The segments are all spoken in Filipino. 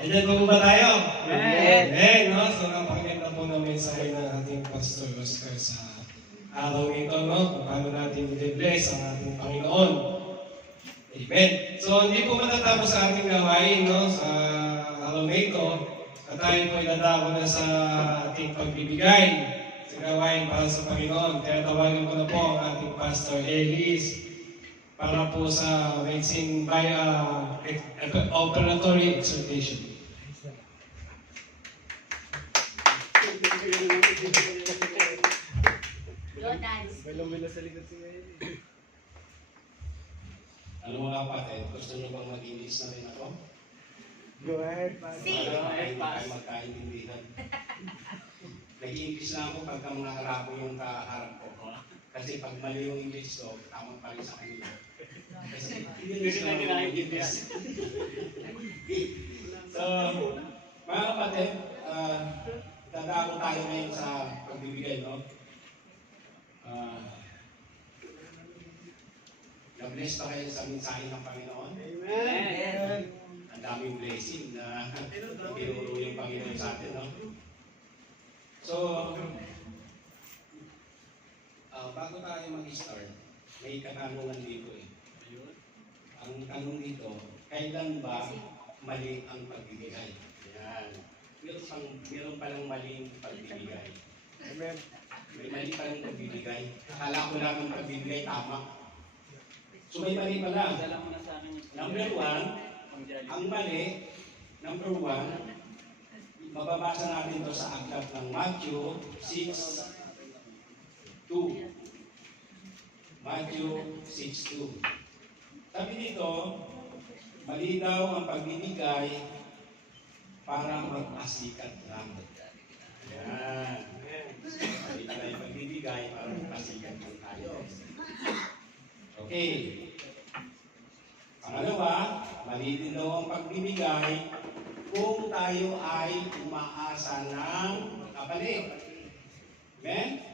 Nandiyan po ba tayo? Amen. Amen, no? So, napakaganda po ng mensahe ng ating Pastor Oscar sa araw nito, no? Kung paano natin i-bless ang ating Panginoon. Amen. So, hindi po matatapos sa ating gawain, no? Sa araw na ito, at tayo po iladako na sa ating pagbibigay sa gawain para sa Panginoon. Kaya tawagan ko na po ang ating Pastor Ellis para po sa raising by operatory exhortation. Ano mga kapatid, gusto nyo bang mag-English na rin ako? Go ahead, Pastor. Para hindi tayo magkaintindihan. Nag-English lang ako pagka mga Arabo yung kaharap ko. Kasi pag mali yung English ko, tamang pa rin sa kanila. Kasi English lang ako English. So, mga kapatid, dadako tayo ngayon sa pagbibigay, no? Na-bless pa kayo sa mensahe ng Panginoon? Amen. Ang daming blessing na tinuro yung Panginoon sa atin, no? So, bago tayo mag-start, may katanungan dito eh. Ang tanong dito, kailan ba mali ang pagbibigay? Yan. Meron palang maling pagbibigay. Amen. May mali palang pagbibigay. Akala ko lang ang pagbibigay tama. So may mali pala. Number one, ang mali, number one, mababasa natin ito sa aklat ng Matthew 6:2. Matthew 6:2. Sabi dito, mali daw ang pagbibigay para mag-asikat lang. Yan. Mali pala yung pagbibigay para mag-asikat lang tayo. Okay. Pangalawa, mali din daw ang pagbibigay kung tayo ay umaasa ng kapalit. Amen?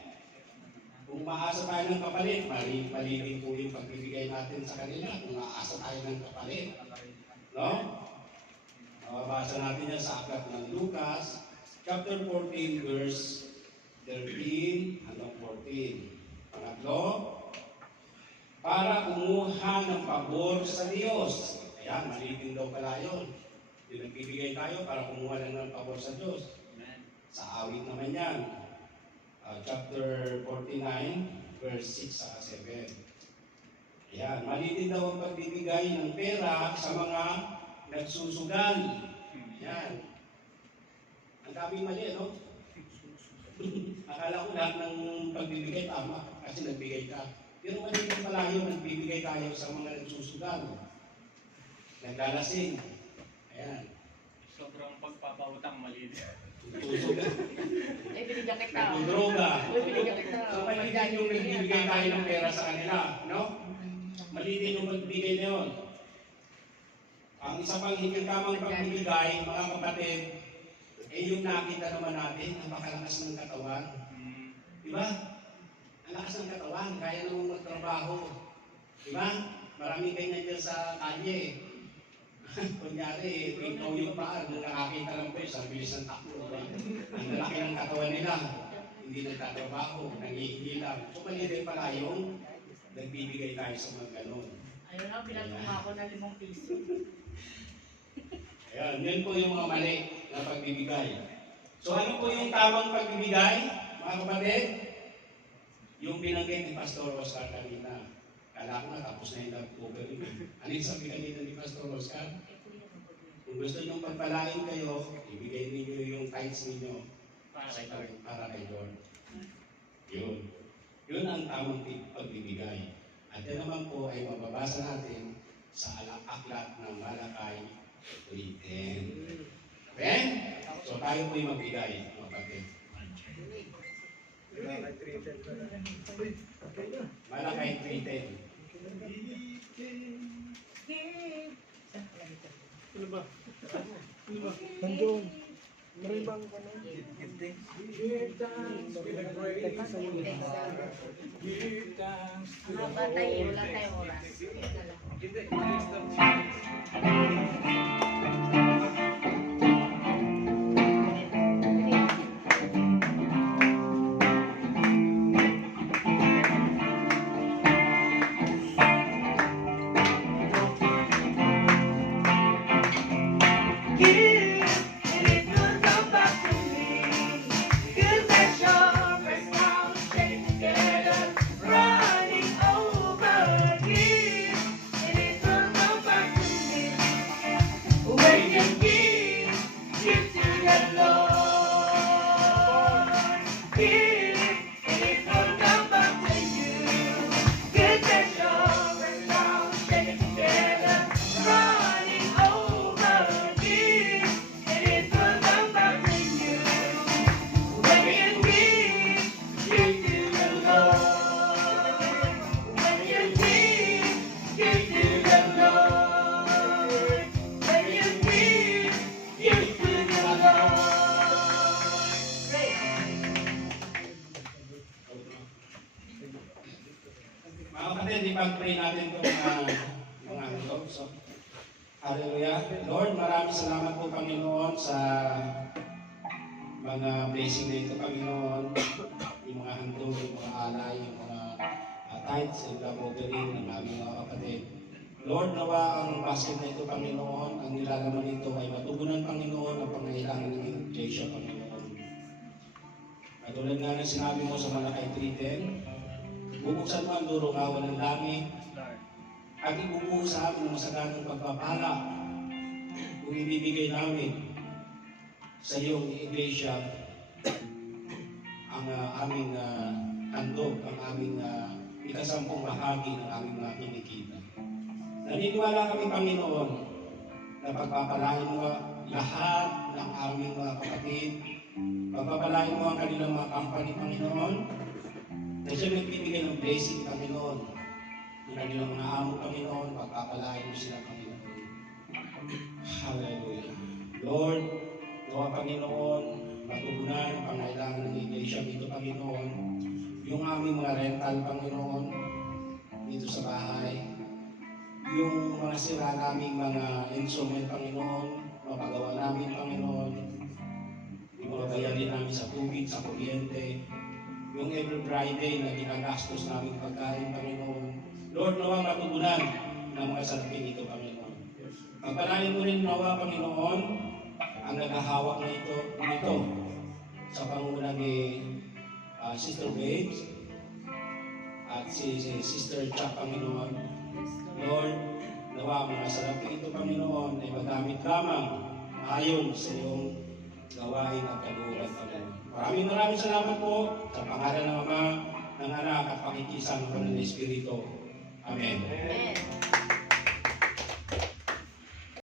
Kung umaasa tayo ng kapalit, mali din po yung pagbibigay natin sa kanila kung umaasa tayo ng kapalit. No? Mababasa natin yan sa aklat ng Lucas, chapter 14, verse 13 hanggang 14. Pangatlo, para kumuha ng pabor sa Diyos. Ayan, mali din daw pala yun. Nagbibigay tayo para kumuha lang ng pabor sa Diyos. Sa awit naman yan. Chapter 49, verse 6 sa 7. Ayan, mali din daw ang pagbibigay ng pera sa mga nagsusugal. Ayan. Ang daming mali, no? Akala ko lahat ng pagbibigay tama kasi nagbigay ka. Pero mali din pala yun, nagbibigay tayo sa mga nagsusugal. Naglalasing. Ayan. Sobrang pagpapautang mali din. Nagsusugal. Binigyan kita. Nagdroga. Binigyan kita. So mali din yung nagbibigay tayo ng pera sa kanila. No? Mali din yung magbigay na yun. Ang isa pang hindi tamang pagbibigay, mga kapatid, eh yung nakita naman natin, napakalakas ng katawan. Diba? Ang lakas ng katawan, kaya namang magtrabaho. Diba? Maraming ganyan dyan sa kalye. Kunyari, ikaw yung paa, nung nakakita lang po sa bilis ng takbo. Diba? Ang lalaki ng katawan nila, hindi nagtatrabaho, nangihingi lang. So, mali din pala yung nagbibigay tayo sa mga ganon. Ayun na, pinagmumha ko na 5 piso. Ayan, yun po yung mga mali na pagbibigay. So, ano po yung tamang pagbibigay, mga kapatid? Yung binanggit ni Pastor Oscar kanina. Kala ko na tapos na yung nag-overview. Ano yung sabi kanina ni Pastor Oscar? Kung gusto nyo pagpalain kayo, ibigay ninyo yung tithes ninyo para kay Lord. Yun. Yun ang tamang pagbibigay. At yan naman po ay mababasa natin sa aklat ng Malakay 3:10. Amen? So tayo po'y magbigay, mga kapatid. Malakay 3:10. Ano ba? Nandun. Marimang ka na. Give thanks to the great. Give thanks to the Mga batay, wala tayong oras. Holy. Lord, maraming salamat po, Panginoon, sa mga blessing na ito, Panginoon. Yung mga handog, yung mga alay, yung mga tithes and love offering ng aming mga kapatid. Lord, nawa ang basket na ito, Panginoon, ang nilalaman nito ay matugunan, Panginoon, ang pangailangan ng iglesia, Panginoon. Katulad nga ng sinabi mo sa Malakay 3:10, bubuksan mo ang durungawan ng langit at ibubuo sa amin ang masaganang pagpapala kung ibibigay namin sa iyong iglesia ang aming handog, ang aming ikasampung bahagi ng aming mga kinikita. Naniniwala kami, Panginoon, na pagpapalain mo lahat ng aming mga kapatid, pagpapalain mo ang kanilang mga company, Panginoon, na siya nagbibigay ng blessing, Panginoon, ng kanilang mga amo, Panginoon, pagpapalain mo sila, Panginoon. Hallelujah. Lord, nawa, Panginoon, matugunan ang pangailangan ng iglesia dito, Panginoon, yung aming mga rental, Panginoon, dito sa bahay, yung mga sira naming mga instrument, Panginoon, mapagawa namin, Panginoon, yung mga bayarin namin sa tubig, sa kuryente, yung every Friday na ginagastos namin pagkain, Panginoon. Lord, nawa matugunan ng mga salaping ito, Panginoon. Pagpalain mo rin nawa, Panginoon, ang naghahawak na nito sa pangunguna ni Sister Babes at si Sister Chuck, Panginoon. Lord, nawa ang mga salaping ito, Panginoon, ay magamit lamang ayon sa iyong gawain at kaluhuran, Panginoon. Maraming salamat po sa pangalan ng Ama, ng Anak at pakikisama ng Espiritu. Amen. Amen.